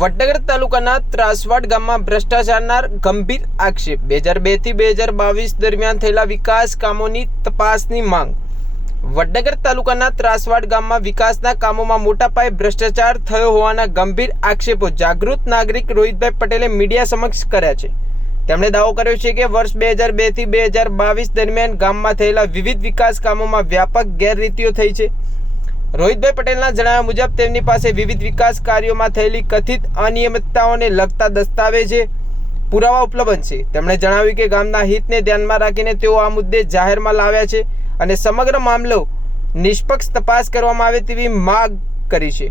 વડનગર તાલુકાના ત્રાસવાડ ગામમાં ભ્રષ્ટાચારના ગંભીર આક્ષેપ 2002 થી 2022 દરમિયાન થયેલા વિકાસ કામોની તપાસની માંગ। વડનગર તાલુકાના ત્રાસવાડ ગામમાં વિકાસના કામોમાં મોટા પાયે ભ્રષ્ટાચાર થયો હોવાના ગંભીર આક્ષેપો જાગૃત નાગરિક રોહિતભાઈ પટેલે મીડિયા સમક્ષ કર્યા છે। તેમણે દાવો કર્યો છે કે વર્ષ 2002 થી 2022 દરમિયાન ગામમાં થયેલા વિવિધ વિકાસ કામોમાં વ્યાપક ગેરરીતિઓ થઈ છે। રોહિતભાઈ પટેલના જણાવ્યા મુજબ તેમની પાસે વિવિધ વિકાસ કાર્યોમાં થયેલી કથિત અનિયમિતતાઓને લગતા દસ્તાવેજ પુરાવા ઉપલબ્ધ છે। તેમણે જણાવ્યું કે ગામના હિતને ધ્યાનમાં રાખીને તેઓ આ મુદ્દે જાહેરમાં લાવ્યા છે અને સમગ્ર મામલો નિષ્પક્ષ તપાસ કરવામાં આવે તેવી માંગ કરી છે।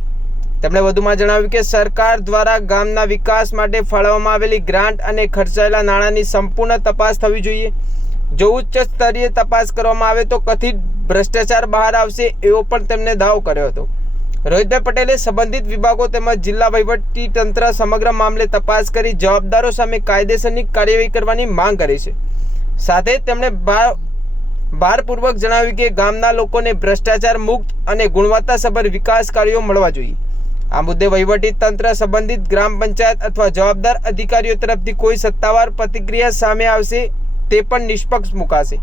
તેમણે વધુમાં જણાવ્યું કે સરકાર દ્વારા ગામના વિકાસ માટે ફાળવવામાં આવેલી ગ્રાન્ટ અને ખર્ચાયેલા નાણાંની સંપૂર્ણ તપાસ થવી જોઈએ। જો ઉચ્ચ સ્તરીય તપાસ કરવામાં આવે તો કથિત ભ્રષ્ટાચાર બહાર આવશે એવો પણ તેમણે દાવો કર્યો હતો। રોહિતભાઈ પટેલે સંબંધિત વિભાગો તેમજ જિલ્લા વહીવટી તંત્ર સમગ્ર મામલે તપાસ કરી જવાબદારો સામે કાયદેસરની કાર્યવાહી કરવાની માંગ કરી છે। સાથે તેમણે ભારપૂર્વક જણાવ્યું કે ગામના લોકોને ભ્રષ્ટાચાર મુક્ત અને ગુણવત્તાસભર વિકાસ કાર્યો મળવા જોઈએ। આ મુદ્દે વહીવટી તંત્ર સંબંધિત ગ્રામ પંચાયત અથવા જવાબદાર અધિકારીઓ તરફથી કોઈ સત્તાવાર પ્રતિક્રિયા સામે આવશે તે પણ નિષ્પક્ષ મુકાશે।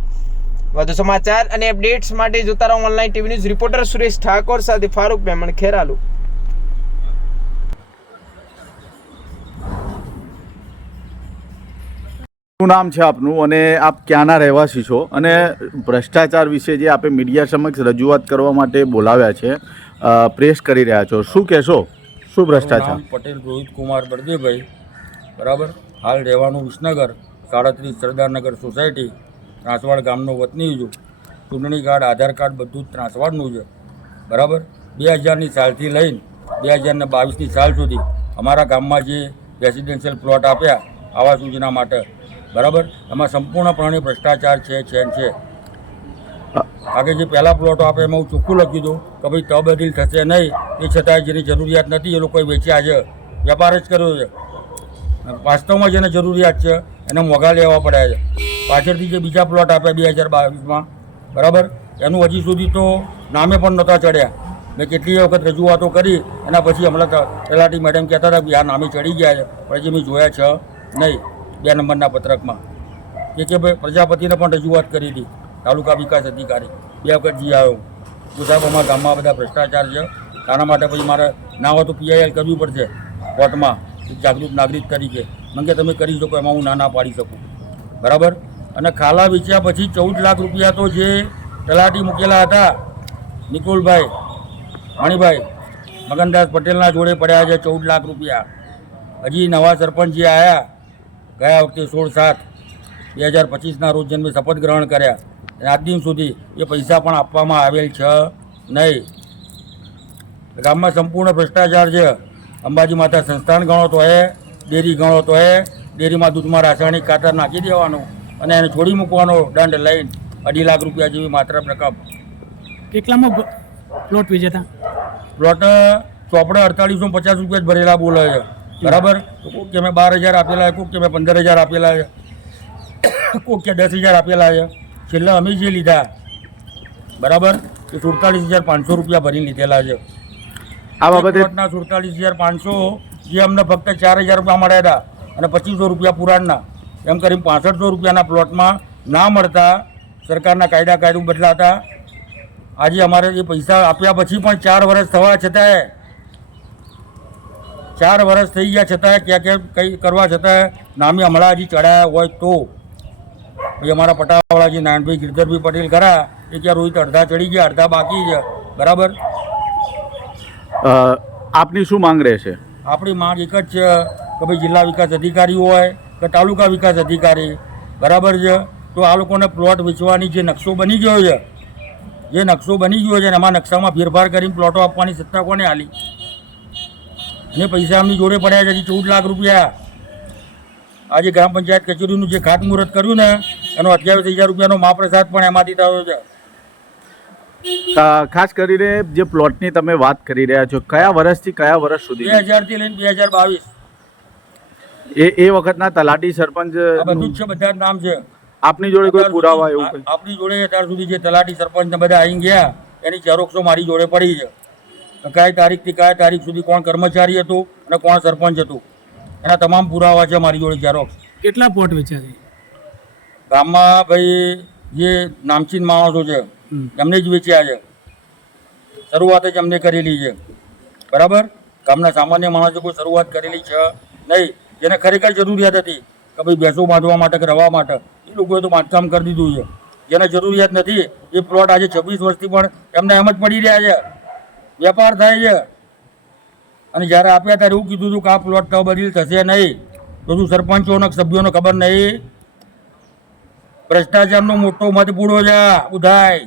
વધુ સમાચાર અને અપડેટ્સ માટે જોતા રહો online TV news. Reporter Suresh Thakor સાથે ફારૂક મેમણ ખેરાલુ। શું નામ છે આપનું અને આપ ક્યાંના રહેવાસી છો અને ભ્રષ્ટાચાર વિશે જે આપે મીડિયા સમક્ષ રજૂઆત કરવા માટે બોલાવ્યા છે, પ્રેસ કરી રહ્યા છો, શું કહેશો? શું ભ્રષ્ટાચાર? પટેલ રોહિત કુમાર બળદેવભાઈ, બરાબર, હાલ રહેવાનું વિસનગર 37 સરદારનગર સોસાયટી, ત્રાસવાડ ગામનો વતની છું। ચૂંટણી કાર્ડ, આધાર કાર્ડ બધું જ ત્રાસવાડનું છે, બરાબર। 2000ની સાલથી લઈને 2022ની સાલ સુધી અમારા ગામમાં જે રેસિડેન્શિયલ પ્લોટ આપ્યા આવાસ યોજના માટે, બરાબર, એમાં સંપૂર્ણપણે ભ્રષ્ટાચાર છે। આગળ જે પહેલાં પ્લોટો આપે એમાં હું ચોખ્ખું લખ્યું હતું કે ભાઈ તબદીલ થશે નહીં, એ છતાંય જેની જરૂરિયાત નથી એ લોકોએ વેચ્યા છે, વેપાર જ કર્યો છે। વાસ્તવમાં જેને જરૂરિયાત છે એને મોંઘા લેવા પડ્યા છે। પાછળથી જે બીજા પ્લોટ આપ્યા 2022માં, બરાબર, એનું હજી સુધી તો નામે પણ નહોતા ચડ્યા। મેં કેટલી વખત રજૂઆતો કરી, એના પછી હમણાં તલાટી મેડમ કહેતા હતા કે આ નામે ચડી ગયા છે, પણ હજી મેં જોયા છે નહીં। 2 નંબરના પત્રકમાં કે ભાઈ પ્રજાપતિને પણ રજૂઆત કરી હતી, તાલુકા વિકાસ અધિકારી 2 વખત જી આવ્યો તો સાહેબ અમારા ગામમાં બધા ભ્રષ્ટાચાર છે, આના માટે પછી મારે ના હોય તો PIL કરવી પડશે કોર્ટમાં જાગૃત નાગરિક તરીકે। મને કે તમે કરી શકો, એમાં હું ના પાડી શકું, બરાબર। અને ખાલા વેચ્યા પછી 14 લાખ રૂપિયા તો જે તલાટી મૂકેલા હતા નિકુલભાઈ મણિભાઈ મગનદાસ પટેલના જોડે પડ્યા છે 14 લાખ રૂપિયા। હજી નવા સરપંચ જે આવ્યા ગયા વખતે 16/7/2025ના રોજ જેમને શપથ ગ્રહણ કર્યા, આજ દિન સુધી એ પૈસા પણ આપવામાં આવેલ છે નહીં। ગામમાં સંપૂર્ણ ભ્રષ્ટાચાર છે। અંબાજી માતા સંસ્થાન ગણો તો ડેરી ગણો તો ડેરીમાં દૂધમાં રાસાયણિક ખાતર નાખી દેવાનું અને એને છોડી મૂકવાનો દંડ લઈને 2.5 લાખ રૂપિયા જેવી માત્ર રકમ। કેટલામાં પ્લોટ વેચાતા? પ્લોટ ચોપડે 4850 રૂપિયા જ ભરેલા બોલે છે, બરાબર। તો કોઈક કે મેં 12,000 આપેલા છે, કોઈક કે મેં 15,000 આપેલા છે, કોઈક કે 10,000 આપેલા છે। છેલ્લા અમે જે લીધા, બરાબર, એ 47,500 રૂપિયા ભરી લીધેલા છે। આ બાબતે 47,500 જે અમને ફક્ત 4,000 રૂપિયા મળ્યા હતા અને 2500 રૂપિયા પુરાણના, એમ કરીને 6500 રૂપિયાના પ્લોટમાં ના મળતા સરકારના કાયદું બદલાતા આજે અમારે એ પૈસા આપ્યા પછી પણ 4 વર્ષ થવા છતાંય 4 વર્ષ થઈ ગયા છતાંય ક્યાં કંઈ કરવા છતાંય નામે હમણાં હજી ચડાયા હોય તો ભાઈ અમારા પટાવાળા જે નાનભાઈ ગિરધરભાઈ પટેલ ખરા એ ક્યાં રોહિત અડધા ચડી ગયા, અડધા બાકી છે, બરાબર। આપની શું માંગ રહેશે? આપણી માંગ એક જ છે કે ભાઈ જિલ્લા વિકાસ અધિકારી હોય કે તાલુકા વિકાસ અધિકારી, બરાબર છે, તો આ લોકોને પ્લોટ વેચવાની જે નકશો બની ગયો છે, એમાં નકશામાં ફેરફાર કરીને પ્લોટો આપવાની સત્તા કોને આલી? અને પૈસા એમની જોડે પડ્યા છે 14 લાખ રૂપિયા। આજે ગ્રામ પંચાયત કચેરીનું જે ખાતમુહૂર્ત કર્યું ને એનો 28,000 રૂપિયાનો મહાપ્રસાદ પણ એમાંથી થયો છે। ખાસ કરીને જે પ્લોટની તમે વાત કરી રહ્યા છો, કયા વર્ષથી કયા વર્ષ સુધી? 2000થી લઈને 2022। એ વખતના તલાટી સરપંચ બધું જ છે, બધા જ નામ છે। આપની જોડે કોઈ પુરાવા એવું કંઈ? આપની જોડે અત્યાર સુધી જે તલાટી સરપંચ બધા આવી ગયા એની ઝેરોક્ષો મારી જોડે પડી છે। તો કઈ તારીખથી કયા તારીખ સુધી કોણ કર્મચારી હતું અને કોણ સરપંચ હતું એના તમામ પુરાવા છે મારી જોડે ઝેરોક્સ. કેટલા પ્લોટ વેચ્યા છે? ગામમાં ભાઈ જે નામચીન માણસો છે એમને જ વેચ્યા છે. શરૂઆત જ અમને કરેલી છે. બરાબર. ગામના સામાન્ય માણસો કોઈ શરૂઆત કરેલી છે નહીં. જેને ખરેખર જરૂરિયાત હતી કે ભાઈ ભેંસો બાંધવા માટે કે રવા માટે એ લોકોએ તો બાંધકામ કરી દીધું છે. જેને જરૂરિયાત નથી એ પ્લોટ આજે 26 વર્ષથી પણ એમને એમ જ પડી રહ્યા છે. વેપાર થાય છે. અને જ્યારે આપ્યા ત્યારે એવું કીધું હતું કે આ પ્લોટ તબદીલ થશે નહીં. તો શું સરપંચોને સભ્યોને ખબર નહીં? ભ્રષ્ટાચારનો મોટો મત પૂડો છે બુધાય.